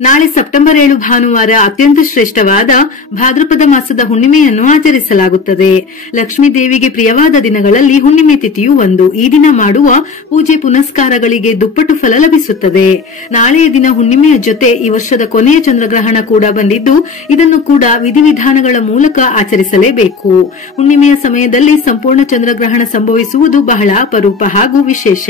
ನಾಳೆ ಸೆಪ್ಟೆಂಬರ್ 7 ಭಾನುವಾರ ಅತ್ಯಂತ ಶ್ರೇಷ್ಠವಾದ ಭಾದ್ರಪದ ಮಾಸದ ಹುಣ್ಣಿಮೆಯನ್ನು ಆಚರಿಸಲಾಗುತ್ತದೆ. ಲಕ್ಷ್ಮೀ ದೇವಿಗೆ ಪ್ರಿಯವಾದ ದಿನಗಳಲ್ಲಿ ಹುಣ್ಣಿಮೆ ತಿಥಿಯು ಒಂದು. ಈ ದಿನ ಮಾಡುವ ಪೂಜೆ ಪುನಸ್ಕಾರಗಳಿಗೆ ದುಪ್ಪಟ್ಟು ಫಲ ಲಭಿಸುತ್ತದೆ. ನಾಳೆಯ ದಿನ ಹುಣ್ಣಿಮೆಯ ಜೊತೆ ಈ ವರ್ಷದ ಕೊನೆಯ ಚಂದ್ರಗ್ರಹಣ ಕೂಡ ಬಂದಿದ್ದು, ಇದನ್ನು ಕೂಡ ವಿಧಿವಿಧಾನಗಳ ಮೂಲಕ ಆಚರಿಸಲೇಬೇಕು. ಹುಣ್ಣಿಮೆಯ ಸಮಯದಲ್ಲಿ ಸಂಪೂರ್ಣ ಚಂದ್ರಗ್ರಹಣ ಸಂಭವಿಸುವುದು ಬಹಳ ಅಪರೂಪ ಹಾಗೂ ವಿಶೇಷ.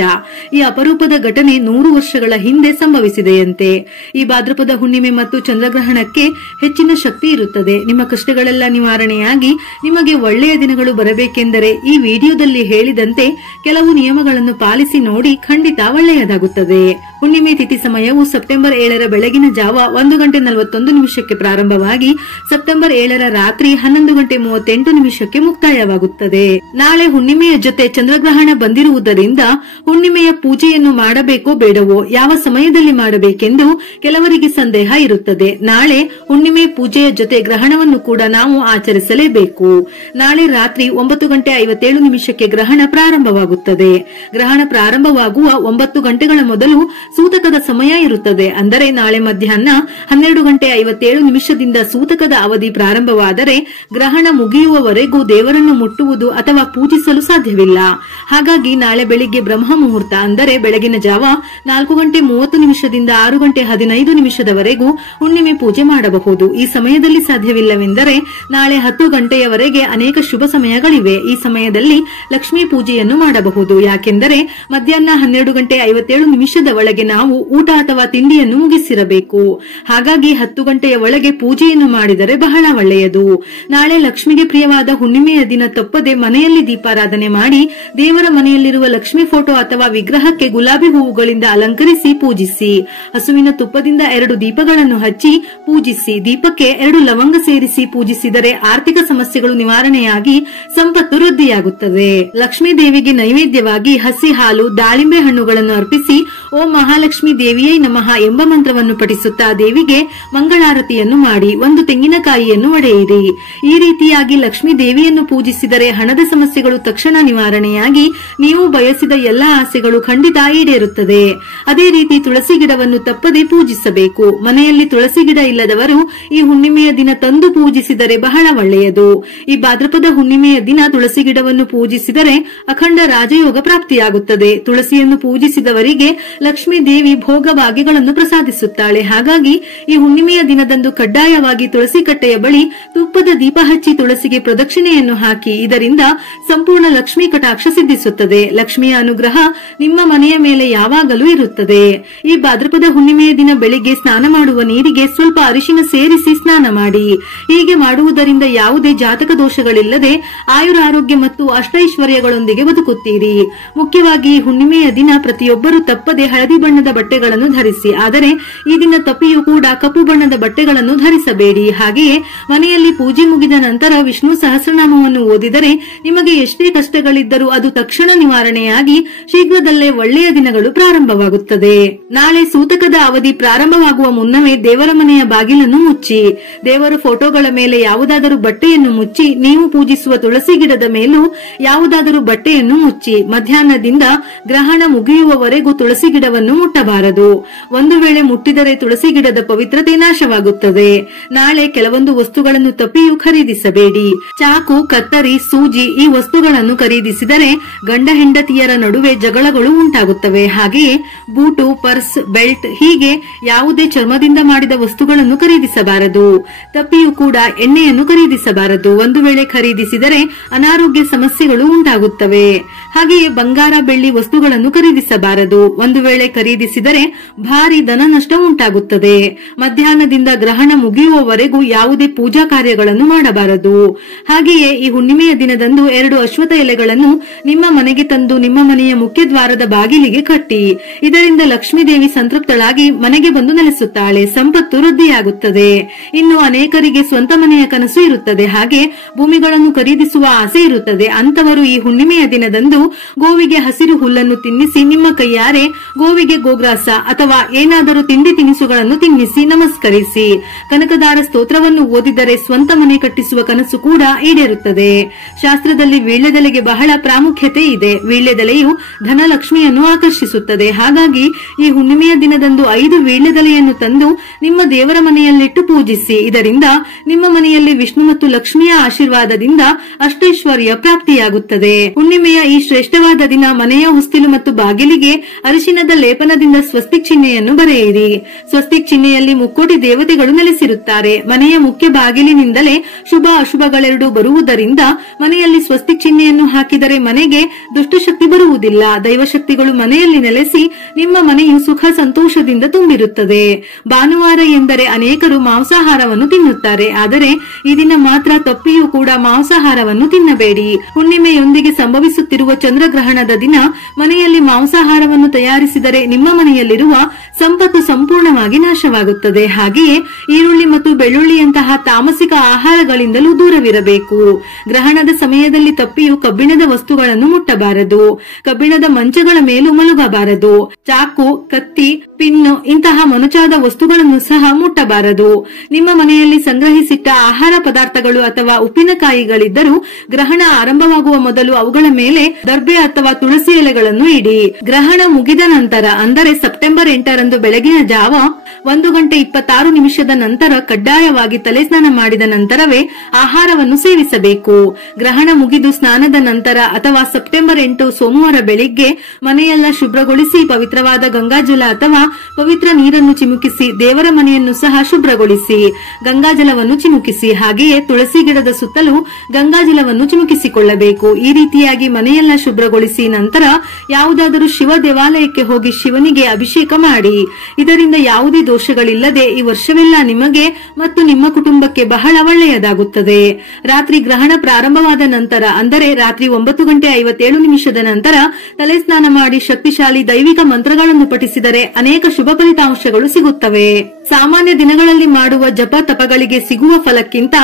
ಈ ಅಪರೂಪದ ಘಟನೆ 100 ವರ್ಷಗಳ ಹಿಂದೆ ಸಂಭವಿಸಿದೆಯಂತೆ. ಈ ಭಾದ್ರಪದ ಹುಣ್ಣಿಮೆ ಮತ್ತು ಚಂದ್ರಗ್ರಹಣಕ್ಕೆ ಹೆಚ್ಚಿನ ಶಕ್ತಿ ಇರುತ್ತದೆ. ನಿಮ್ಮ ಕಷ್ಟಗಳೆಲ್ಲ ನಿವಾರಣೆಯಾಗಿ ನಿಮಗೆ ಒಳ್ಳೆಯ ದಿನಗಳು ಬರಬೇಕೆಂದರೆ ಈ ವಿಡಿಯೋದಲ್ಲಿ ಹೇಳಿದಂತೆ ಕೆಲವು ನಿಯಮಗಳನ್ನು ಪಾಲಿಸಿ ನೋಡಿ, ಖಂಡಿತ ಒಳ್ಳೆಯದಾಗುತ್ತದೆ. ಹುಣ್ಣಿಮೆ ತಿಥಿ ಸಮಯವು ಸೆಪ್ಟೆಂಬರ್ 7ರ ಬೆಳಗಿನ ಜಾವ 1:41 ಪ್ರಾರಂಭವಾಗಿ ಸೆಪ್ಟೆಂಬರ್ 7ರ ರಾತ್ರಿ 11:38 ಮುಕ್ತಾಯವಾಗುತ್ತದೆ. ನಾಳೆ ಹುಣ್ಣಿಮೆಯ ಜೊತೆ ಚಂದ್ರಗ್ರಹಣ ಬಂದಿರುವುದರಿಂದ ಹುಣ್ಣಿಮೆಯ ಪೂಜೆಯನ್ನು ಮಾಡಬೇಕೋ ಬೇಡವೋ, ಯಾವ ಸಮಯದಲ್ಲಿ ಮಾಡಬೇಕೆಂದು ಕೆಲವರಿಗೆ ಸಂದೇಹ ಇರುತ್ತದೆ. ನಾಳೆ ಹುಣ್ಣಿಮೆ ಪೂಜೆಯ ಜೊತೆ ಗ್ರಹಣವನ್ನು ಕೂಡ ನಾವು ಆಚರಿಸಲೇಬೇಕು. ನಾಳೆ ರಾತ್ರಿ 9:57 ಗ್ರಹಣ ಪ್ರಾರಂಭವಾಗುತ್ತದೆ. ಗ್ರಹಣ ಪ್ರಾರಂಭವಾಗುವ 9 ಗಂಟೆಗಳ ಮೊದಲು ಸೂತಕದ ಸಮಯ ಇರುತ್ತದೆ. ಅಂದರೆ ನಾಳೆ ಮಧ್ಯಾಹ್ನ 12:57 ಸೂತಕದ ಅವಧಿ ಪ್ರಾರಂಭವಾದರೆ ಗ್ರಹಣ ಮುಗಿಯುವವರೆಗೂ ದೇವರನ್ನು ಮುಟ್ಟುವುದು ಅಥವಾ ಪೂಜಿಸಲು ಸಾಧ್ಯವಿಲ್ಲ. ಹಾಗಾಗಿ ನಾಳೆ ಬೆಳಿಗ್ಗೆ ಬ್ರಹ್ಮ ಮುಹೂರ್ತ, ಅಂದರೆ ಬೆಳಗಿನ ಜಾವ 4:30 6:15 ಹುಣ್ಣಿಮೆ ಪೂಜೆ ಮಾಡಬಹುದು. ಈ ಸಮಯದಲ್ಲಿ ಸಾಧ್ಯವಿಲ್ಲವೆಂದರೆ ನಾಳೆ 10 ಗಂಟೆಯವರೆಗೆ ಅನೇಕ ಶುಭ ಸಮಯಗಳಿವೆ. ಈ ಸಮಯದಲ್ಲಿ ಲಕ್ಷ್ಮೀ ಪೂಜೆಯನ್ನು ಮಾಡಬಹುದು. ಯಾಕೆಂದರೆ ಮಧ್ಯಾಹ್ನ 12:57 ಒಳಗೆ ನಾವು ಊಟ ಅಥವಾ ತಿಂಡಿಯನ್ನು ಮುಗಿಸಿರಬೇಕು. ಹಾಗಾಗಿ 10 ಗಂಟೆಯ ಒಳಗೆ ಪೂಜೆಯನ್ನು ಮಾಡಿದರೆ ಬಹಳ ಒಳ್ಳೆಯದು. ನಾಳೆ ಲಕ್ಷ್ಮಿಗೆ ಪ್ರಿಯವಾದ ಹುಣ್ಣಿಮೆಯ ದಿನ ತಪ್ಪದೆ ಮನೆಯಲ್ಲಿ ದೀಪಾರಾಧನೆ ಮಾಡಿ ದೇವರ ಮನೆಯಲ್ಲಿರುವ ಲಕ್ಷ್ಮಿ ಫೋಟೋ ಅಥವಾ ವಿಗ್ರಹಕ್ಕೆ ಗುಲಾಬಿ ಹೂವುಗಳಿಂದ ಅಲಂಕರಿಸಿ ಪೂಜಿಸಿ. ಹಸುವಿನ ತುಪ್ಪದಿಂದ 2 ದೀಪಗಳನ್ನು ಹಚ್ಚಿ ಪೂಜಿಸಿ. ದೀಪಕ್ಕೆ 2 ಲವಂಗ ಸೇರಿಸಿ ಪೂಜಿಸಿದರೆ ಆರ್ಥಿಕ ಸಮಸ್ಯೆಗಳು ನಿವಾರಣೆಯಾಗಿ ಸಂಪತ್ತು ವೃದ್ಧಿಯಾಗುತ್ತದೆ. ಲಕ್ಷ್ಮೀ ದೇವಿಗೆ ನೈವೇದ್ಯವಾಗಿ ಹಸಿ ಹಾಲು, ದಾಳಿಂಬೆ ಹಣ್ಣುಗಳನ್ನು ಅರ್ಪಿಸಿ ಓಂ ಮಹಾಲಕ್ಷ್ಮಿ ದೇವಿಯೇ ನಮಃ ಎಂಬ ಮಂತ್ರವನ್ನು ಪಠಿಸುತ್ತಾ ದೇವಿಗೆ ಮಂಗಳಾರತಿಯನ್ನು ಮಾಡಿ 1 ತೆಂಗಿನಕಾಯಿಯನ್ನು ಒಡೆಯಿರಿ. ಈ ರೀತಿಯಾಗಿ ಲಕ್ಷ್ಮೀ ದೇವಿಯನ್ನು ಪೂಜಿಸಿದರೆ ಹಣದ ಸಮಸ್ಯೆಗಳು ತಕ್ಷಣ ನಿವಾರಣೆಯಾಗಿ ನೀವು ಬಯಸಿದ ಎಲ್ಲಾ ಆಸೆಗಳು ಖಂಡಿತ ಈಡೇರುತ್ತದೆ. ಅದೇ ರೀತಿ ತುಳಸಿ ಗಿಡವನ್ನು ತಪ್ಪದೆ ಪೂಜಿಸಬೇಕು. ಮನೆಯಲ್ಲಿ ತುಳಸಿ ಗಿಡ ಇಲ್ಲದವರು ಈ ಹುಣ್ಣಿಮೆಯ ದಿನ ತಂದು ಪೂಜಿಸಿದರೆ ಬಹಳ ಒಳ್ಳೆಯದು. ಈ ಭಾದ್ರಪದ ಹುಣ್ಣಿಮೆಯ ದಿನ ತುಳಸಿ ಗಿಡವನ್ನು ಪೂಜಿಸಿದರೆ ಅಖಂಡ ರಾಜಯೋಗ ಪ್ರಾಪ್ತಿಯಾಗುತ್ತದೆ. ತುಳಸಿಯನ್ನು ಪೂಜಿಸಿದವರಿಗೆ ಲಕ್ಷ್ಮೀ ದೇವಿ ಭೋಗಭಾಗ್ಯಗಳನ್ನು ಪ್ರಸಾದಿಸುತ್ತಾಳೆ. ಹಾಗಾಗಿ ಈ ಹುಣ್ಣಿಮೆಯ ದಿನದಂದು ಕಡ್ಡಾಯವಾಗಿ ತುಳಸಿ ಕಟ್ಟೆಯ ಬಳಿ ತುಪ್ಪದ ದೀಪ ಹಚ್ಚಿ ತುಳಸಿಗೆ ಪ್ರದಕ್ಷಿಣೆಯನ್ನು ಹಾಕಿ. ಇದರಿಂದ ಸಂಪೂರ್ಣ ಲಕ್ಷ್ಮೀ ಕಟಾಕ್ಷ ಸಿದ್ಧಿಸುತ್ತದೆ. ಲಕ್ಷ್ಮಿಯ ಅನುಗ್ರಹ ನಿಮ್ಮ ಮನೆಯ ಮೇಲೆ ಯಾವಾಗಲೂ ಇರುತ್ತದೆ. ಈ ಭಾದ್ರಪದ ಹುಣ್ಣಿಮೆಯ ದಿನ ಬೆಳಿಗ್ಗೆ ಸ್ನಾನ ಮಾಡುವ ನೀರಿಗೆ ಸ್ವಲ್ಪ ಅರಿಶಿನ ಸೇರಿಸಿ ಸ್ನಾನ ಮಾಡಿ. ಹೀಗೆ ಮಾಡುವುದರಿಂದ ಯಾವುದೇ ಜಾತಕ ದೋಷಗಳಿಲ್ಲದೆ ಆಯುರಾರೋಗ್ಯ ಮತ್ತು ಅಷ್ಟೈಶ್ವರ್ಯಗಳೊಂದಿಗೆ ಬದುಕುತ್ತೀರಿ. ಮುಖ್ಯವಾಗಿ ಹುಣ್ಣಿಮೆಯ ದಿನ ಪ್ರತಿಯೊಬ್ಬರೂ ತಪ್ಪದೆ ಹಳದಿ ಬಣ್ಣದ ಬಟ್ಟೆಗಳನ್ನು ಧರಿಸಿ. ಆದರೆ ಈ ದಿನ ತಪ್ಪಿಯೂ ಕೂಡ ಕಪ್ಪು ಬಣ್ಣದ ಬಟ್ಟೆಗಳನ್ನು ಧರಿಸಬೇಡಿ. ಹಾಗೆಯೇ ಮನೆಯಲ್ಲಿ ಪೂಜೆ ಮುಗಿದ ನಂತರ ವಿಷ್ಣು ಸಹಸ್ರನಾಮವನ್ನು ಓದಿದರೆ ನಿಮಗೆ ಎಷ್ಟೇ ಕಷ್ಟಗಳಿದ್ದರೂ ಅದು ತಕ್ಷಣ ನಿವಾರಣೆಯಾಗಿ ಶೀಘ್ರದಲ್ಲೇ ಒಳ್ಳೆಯ ದಿನಗಳು ಪ್ರಾರಂಭವಾಗುತ್ತದೆ. ನಾಳೆ ಸೂತಕದ ಅವಧಿ ಪ್ರಾರಂಭವಾಗುವ ಮುನ್ನವೇ ದೇವರ ಮನೆಯ ಬಾಗಿಲನ್ನು ಮುಚ್ಚಿ. ದೇವರ ಫೋಟೋಗಳ ಮೇಲೆ ಯಾವುದಾದರೂ ಬಟ್ಟೆಯನ್ನು ಮುಚ್ಚಿ. ನೀವು ಪೂಜಿಸುವ ತುಳಸಿ ಗಿಡದ ಮೇಲೂ ಯಾವುದಾದರೂ ಬಟ್ಟೆಯನ್ನು ಮುಚ್ಚಿ. ಮಧ್ಯಾಹ್ನದಿಂದ ಗ್ರಹಣ ಮುಗಿಯುವವರೆಗೂ ತುಳಸಿ ಗಿಡವನ್ನು ಮುಟ್ಟಬಾರದು. ಒಂದು ವೇಳೆ ಮುಟ್ಟಿದರೆ ತುಳಸಿ ಗಿಡದ ಪವಿತ್ರತೆ ನಾಶವಾಗುತ್ತದೆ. ನಾಳೆ ಕೆಲವೊಂದು ವಸ್ತುಗಳನ್ನು ತಪ್ಪಿಯೂ ಖರೀದಿಸಬೇಡಿ. ಚಾಕು, ಕತ್ತರಿ, ಸೂಜಿ ಈ ವಸ್ತುಗಳನ್ನು ಖರೀದಿಸಿದರೆ ಗಂಡ ಹೆಂಡತಿಯರ ನಡುವೆ ಜಗಳಗಳು ಉಂಟಾಗುತ್ತವೆ. ಹಾಗೆಯೇ ಬೂಟು, ಪರ್ಸ್, ಬೆಲ್ಟ್ ಹೀಗೆ ಯಾವುದೇ ಚರ್ಮದಿಂದ ಮಾಡಿದ ವಸ್ತುಗಳನ್ನು ಖರೀದಿಸಬಾರದು. ತಪ್ಪಿಯೂ ಕೂಡ ಎಣ್ಣೆಯನ್ನು ಖರೀದಿಸಬಾರದು. ಒಂದು ವೇಳೆ ಖರೀದಿಸಿದರೆ ಅನಾರೋಗ್ಯ ಸಮಸ್ಯೆಗಳು ಉಂಟಾಗುತ್ತವೆ. ಹಾಗೆಯೇ ಬಂಗಾರ, ಬೆಳ್ಳಿ ವಸ್ತುಗಳನ್ನು ಖರೀದಿಸಬಾರದು. ಒಂದು ವೇಳೆ ಖರೀದಿಸಿದರೆ ಭಾರಿ ಧನ ನಷ್ಟ ಉಂಟಾಗುತ್ತದೆ. ಮಧ್ಯಾಹ್ನದಿಂದ ಗ್ರಹಣ ಮುಗಿಯುವವರೆಗೂ ಯಾವುದೇ ಪೂಜಾ ಕಾರ್ಯಗಳನ್ನು ಮಾಡಬಾರದು. ಹಾಗೆಯೇ ಈ ಹುಣ್ಣಿಮೆಯ ದಿನದಂದು 2 ಅಶ್ವತ್ಥ ಎಲೆಗಳನ್ನು ನಿಮ್ಮ ಮನೆಗೆ ತಂದು ನಿಮ್ಮ ಮನೆಯ ಮುಖ್ಯ ದ್ವಾರದ ಬಾಗಿಲಿಗೆ ಕಟ್ಟಿ. ಇದರಿಂದ ಲಕ್ಷ್ಮೀ ದೇವಿ ಸಂತೃಪ್ತಳಾಗಿ ಮನೆಗೆ ಬಂದು ನೆಲೆಸುತ್ತಾಳೆ. ಸಂಪತ್ತು ವೃದ್ಧಿಯಾಗುತ್ತದೆ. ಇನ್ನು ಅನೇಕರಿಗೆ ಸ್ವಂತ ಮನೆಯ ಕನಸು ಇರುತ್ತದೆ. ಹಾಗೆ ಭೂಮಿಗಳನ್ನು ಖರೀದಿಸುವ ಆಸೆ ಇರುತ್ತದೆ. ಅಂತವರು ಈ ಹುಣ್ಣಿಮೆಯ ದಿನದಂದು ಗೋವಿಗೆ ಹಸಿರು ಹುಲ್ಲನ್ನು ತಿನ್ನಿಸಿ ನಿಮ್ಮ ಕೈಯಾರೆ ಗೋವಿಗೆ ಗೋಗ್ರಾಸ ಅಥವಾ ಏನಾದರೂ ತಿಂಡಿ ತಿನಿಸುಗಳನ್ನು ತಿನ್ನಿಸಿ ನಮಸ್ಕರಿಸಿ. ಕನಕದಾರ ಸ್ತೋತ್ರವನ್ನು ಓದಿದರೆ ಸ್ವಂತ ಮನೆ ಕಟ್ಟಿಸುವ ಕನಸು ಕೂಡ ಈಡೇರುತ್ತದೆ. ಶಾಸ್ತ್ರದಲ್ಲಿ ವೀಳ್ಯದೆಲೆಗೆ ಬಹಳ ಪ್ರಾಮುಖ್ಯತೆ ಇದೆ. ವೀಳ್ಯದೆಲೆಯು ಧನಲಕ್ಷ್ಮಿಯನ್ನು ಆಕರ್ಷಿಸುತ್ತದೆ. ಹಾಗಾಗಿ ಈ ಹುಣ್ಣಿಮೆಯ ದಿನದಂದು 5 ವೀಳ್ಯದೆಲೆಯನ್ನು ತಂದು ನಿಮ್ಮ ದೇವರ ಮನೆಯಲ್ಲಿಟ್ಟು ಪೂಜಿಸಿ. ಇದರಿಂದ ನಿಮ್ಮ ಮನೆಯಲ್ಲಿ ವಿಷ್ಣು ಮತ್ತು ಲಕ್ಷ್ಮಿಯ ಆಶೀರ್ವಾದದಿಂದ ಅಷ್ಟೈಶ್ವರ್ಯ ಪ್ರಾಪ್ತಿಯಾಗುತ್ತದೆ. ಹುಣ್ಣಿಮೆಯ ಈ ಶ್ರೇಷ್ಠವಾದ ದಿನ ಮನೆಯ ಹೊಸ್ತಿಲು ಮತ್ತು ಬಾಗಿಲಿಗೆ ಅರಿಶಿನದ ಲೇಪನದಿಂದ ಸ್ವಸ್ತಿಕ್ ಚಿಹ್ನೆಯನ್ನು ಬರೆಯಿರಿ. ಸ್ವಸ್ತಿಕ್ ಚಿಹ್ನೆಯಲ್ಲಿ ಮುಕ್ಕೋಟಿ ದೇವತೆಗಳು ನೆಲೆಸಿರುತ್ತಾರೆ. ಮನೆಯ ಮುಖ್ಯ ಬಾಗಿಲಿನಿಂದಲೇ ಶುಭ ಅಶುಭಗಳೆರಡೂ ಬರುವುದರಿಂದ ಮನೆಯಲ್ಲಿ ಸ್ವಸ್ತಿಕ್ ಚಿಹ್ನೆಯನ್ನು ಹಾಕಿದರೆ ಮನೆಗೆ ದುಷ್ಟಶಕ್ತಿ ಬರುವುದಿಲ್ಲ. ದೈವಶಕ್ತಿಗಳು ಮನೆಯಲ್ಲಿ ನೆಲೆಸಿ ನಿಮ್ಮ ಮನೆಯು ಸುಖ ಸಂತೋಷದಿಂದ ತುಂಬಿರುತ್ತದೆ. ಭಾನುವಾರ ಎಂದರೆ ಅನೇಕರು ಮಾಂಸಾಹಾರವನ್ನು ತಿನ್ನುತ್ತಾರೆ. ಆದರೆ ಈ ದಿನ ಮಾತ್ರ ತಪ್ಪಿಯೂ ಕೂಡ ಮಾಂಸಾಹಾರವನ್ನು ತಿನ್ನಬೇಡಿ. ಹುಣ್ಣಿಮೆಯೊಂದಿಗೆ ಸಂಭವಿಸುತ್ತಿರುವ ಚಂದ್ರಗ್ರಹಣದ ದಿನ ಮನೆಯಲ್ಲಿ ಮಾಂಸಾಹಾರವನ್ನು ತಯಾರಿಸಿದರೆ ನಿಮ್ಮ ಮನೆಯಲ್ಲಿರುವ ಸಂಪತ್ತು ಸಂಪೂರ್ಣವಾಗಿ ನಾಶವಾಗುತ್ತದೆ. ಹಾಗೆಯೇ ಈರುಳ್ಳಿ ಮತ್ತು ಬೆಳ್ಳುಳ್ಳಿಯಂತಹ ತಾಮಸಿಕ ಆಹಾರಗಳಿಂದಲೂ ದೂರವಿರಬೇಕು. ಗ್ರಹಣದ ಸಮಯದಲ್ಲಿ ತಪ್ಪಿಯು ಕಬ್ಬಿಣದ ವಸ್ತುಗಳನ್ನು ಮುಟ್ಟಬಾರದು. ಕಬ್ಬಿಣದ ಮಂಚಗಳ ಮೇಲೂ ಮಲಗಬಾರದು. ಚಾಕು, ಕತ್ತಿ, ಪಿನ್ನು ಇಂತಹ ಮೊನಚಾದ ವಸ್ತುಗಳನ್ನು ಸಹ ಮುಟ್ಟಬಾರದು. ನಿಮ್ಮ ಮನೆಯಲ್ಲಿ ಸಂಗ್ರಹಿಸಿಟ್ಟ ಆಹಾರ ಪದಾರ್ಥಗಳು ಅಥವಾ ಉಪ್ಪಿನಕಾಯಿಗಳಿದ್ದರೂ ಗ್ರಹಣ ಆರಂಭವಾಗುವ ಮೊದಲು ಅವುಗಳ ಮೇಲೆ ದರ್ಬೆ ಅಥವಾ ತುಳಸಿ ಎಲೆಗಳನ್ನು ಇಡಿ. ಗ್ರಹಣ ಮುಗಿದ ನಂತರ ಅಂದರೆ ಸೆಪ್ಟೆಂಬರ್ 8ರಂದು ಬೆಳಗಿನ ಜಾವ 1:26 ನಂತರ ಕಡ್ಡಾಯವಾಗಿ ತಲೆ ಸ್ನಾನ ಮಾಡಿದ ನಂತರವೇ ಆಹಾರವನ್ನು ಸೇವಿಸಬೇಕು. ಗ್ರಹಣ ಮುಗಿದು ಸ್ನಾನದ ನಂತರ ಅಥವಾ ಸೆಪ್ಟೆಂಬರ್ 8 ಸೋಮವಾರ ಬೆಳಿಗ್ಗೆ ಮನೆಯೆಲ್ಲ ಶುಭ್ರಗೊಳಿಸಿ ಪವಿತ್ರವಾದ ಗಂಗಾಜಲ ಅಥವಾ ಪವಿತ್ರ ನೀರನ್ನು ಚಿಮುಕಿಸಿ ದೇವರ ಮನೆಯನ್ನು ಸಹ ಶುಭ್ರಗೊಳಿಸಿ ಗಂಗಾಜಲವನ್ನು ಚಿಮುಕಿಸಿ. ಹಾಗೆಯೇ ತುಳಸಿ ಗಿಡದ ಸುತ್ತಲೂ ಗಂಗಾಜಲವನ್ನು ಚಿಮುಕಿಸಿಕೊಳ್ಳಬೇಕು. ಈ ರೀತಿಯಾಗಿ ಮನೆಯೆಲ್ಲ ಶುಭ್ರಗೊಳಿಸಿ ನಂತರ ಯಾವುದಾದರೂ ಶಿವ ದೇವಾಲಯಕ್ಕೆ ಹೋಗಿ ಶಿವನಿಗೆ ಅಭಿಷೇಕ ಮಾಡಿ. ಇದರಿಂದ ಯಾವುದೇ ದೋಷಗಳಿಲ್ಲದೆ ಈ ವರ್ಷವೆಲ್ಲ ನಿಮಗೆ ಮತ್ತು ನಿಮ್ಮ ಕುಟುಂಬಕ್ಕೆ ಬಹಳ ಒಳ್ಳೆಯದಾಗುತ್ತದೆ. ರಾತ್ರಿ ಗ್ರಹಣ ಪ್ರಾರಂಭವಾದ ನಂತರ ಅಂದರೆ ರಾತ್ರಿ 9:57 ನಂತರ ತಲೆ ಸ್ನಾನ ಮಾಡಿ ಶಕ್ತಿಶಾಲಿ ದೈವಿಕ ಮಂತ್ರಗಳನ್ನು ಪಠಿಸಿದರೆ ಅನೇಕ ಶುಭ ಫಲಿತಾಂಶಗಳು ಸಿಗುತ್ತವೆ. ಸಾಮಾನ್ಯ ದಿನಗಳಲ್ಲಿ ಮಾಡುವ ಜಪ ತಪಗಳಿಗೆ ಸಿಗುವ ಫಲಕ್ಕಿಂತ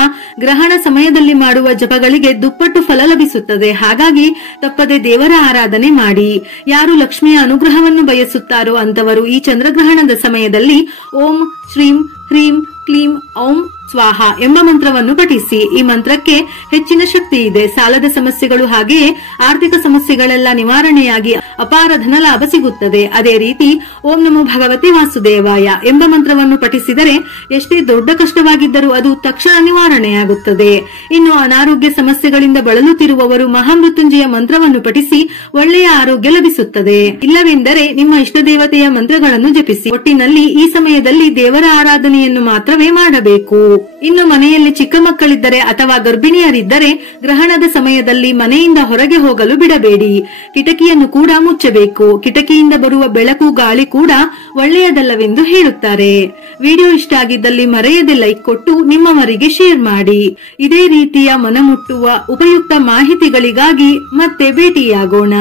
ಗ್ರಹಣ ಸಮಯದಲ್ಲಿ ಮಾಡುವ ಜಪಗಳಿಗೆ ದುಪ್ಪಟ್ಟು ಫಲ ಲಭಿಸುತ್ತದೆ. ಹಾಗಾಗಿ ತಪ್ಪದೆ ದೇವರ ಆರಾಧನೆ ಮಾಡಿ. ಯಾರು ಲಕ್ಷ್ಮಿಯ ಅನುಗ್ರಹವನ್ನು ಬಯಸುತ್ತಾರೋ ಅಂತವರು ಈ ಚಂದ್ರಗ್ರಹಣದ ಸಮಯದಲ್ಲಿ ಓಂ ಶ್ರೀಂ ಹ್ರೀಂ ಕ್ಲೀಂ ಔಂ ಸ್ವಾಹ ಎಂಬ ಮಂತ್ರವನ್ನು ಪಠಿಸಿ. ಈ ಮಂತ್ರಕ್ಕೆ ಹೆಚ್ಚಿನ ಶಕ್ತಿ ಇದೆ. ಸಾಲದ ಸಮಸ್ಯೆಗಳು ಹಾಗೆಯೇ ಆರ್ಥಿಕ ಸಮಸ್ಯೆಗಳೆಲ್ಲ ನಿವಾರಣೆಯಾಗಿ ಅಪಾರ ಧನಲಾಭ ಸಿಗುತ್ತದೆ. ಅದೇ ರೀತಿ ಓಂ ನಮೋ ಭಗವತಿ ವಾಸುದೇವಾಯ ಎಂಬ ಮಂತ್ರವನ್ನು ಪಠಿಸಿದರೆ ಎಷ್ಟೇ ದೊಡ್ಡ ಕಷ್ಟವಾಗಿದ್ದರೂ ಅದು ತಕ್ಷಣ ನಿವಾರಣೆಯಾಗುತ್ತದೆ. ಇನ್ನು ಅನಾರೋಗ್ಯ ಸಮಸ್ಯೆಗಳಿಂದ ಬಳಲುತ್ತಿರುವವರು ಮಹಾಮೃತ್ಯುಂಜಯ ಮಂತ್ರವನ್ನು ಪಠಿಸಿ ಒಳ್ಳೆಯ ಆರೋಗ್ಯ ಲಭಿಸುತ್ತದೆ. ಇಲ್ಲವೆಂದರೆ ನಿಮ್ಮ ಇಷ್ಟ ದೇವತೆಯ ಮಂತ್ರಗಳನ್ನು ಜಪಿಸಿ. ಒಟ್ಟಿನಲ್ಲಿ ಈ ಸಮಯದಲ್ಲಿ ದೇವರ ಆರಾಧನೆಯನ್ನು ಮಾತ್ರವೇ ಮಾಡಬೇಕು. ಇನ್ನು ಮನೆಯಲ್ಲಿ ಚಿಕ್ಕ ಮಕ್ಕಳಿದ್ದರೆ ಅಥವಾ ಗರ್ಭಿಣಿಯರಿದ್ದರೆ ಗ್ರಹಣದ ಸಮಯದಲ್ಲಿ ಮನೆಯಿಂದ ಹೊರಗೆ ಹೋಗಲು ಬಿಡಬೇಡಿ. ಕಿಟಕಿಯನ್ನು ಕೂಡ ಮುಚ್ಚಬೇಕು. ಕಿಟಕಿಯಿಂದ ಬರುವ ಬೆಳಕು ಗಾಳಿ ಕೂಡ ಒಳ್ಳೆಯದಲ್ಲವೆಂದು ಹೇಳುತ್ತಾರೆ. ವಿಡಿಯೋ ಇಷ್ಟ ಆಗಿದ್ದಲ್ಲಿ ಮರೆಯದೆ ಲೈಕ್ ಕೊಟ್ಟು ನಿಮ್ಮವರಿಗೆ ಶೇರ್ ಮಾಡಿ. ಇದೇ ರೀತಿಯ ಮನಮುಟ್ಟುವ ಉಪಯುಕ್ತ ಮಾಹಿತಿಗಳಿಗಾಗಿ ಮತ್ತೆ ಭೇಟಿಯಾಗೋಣ.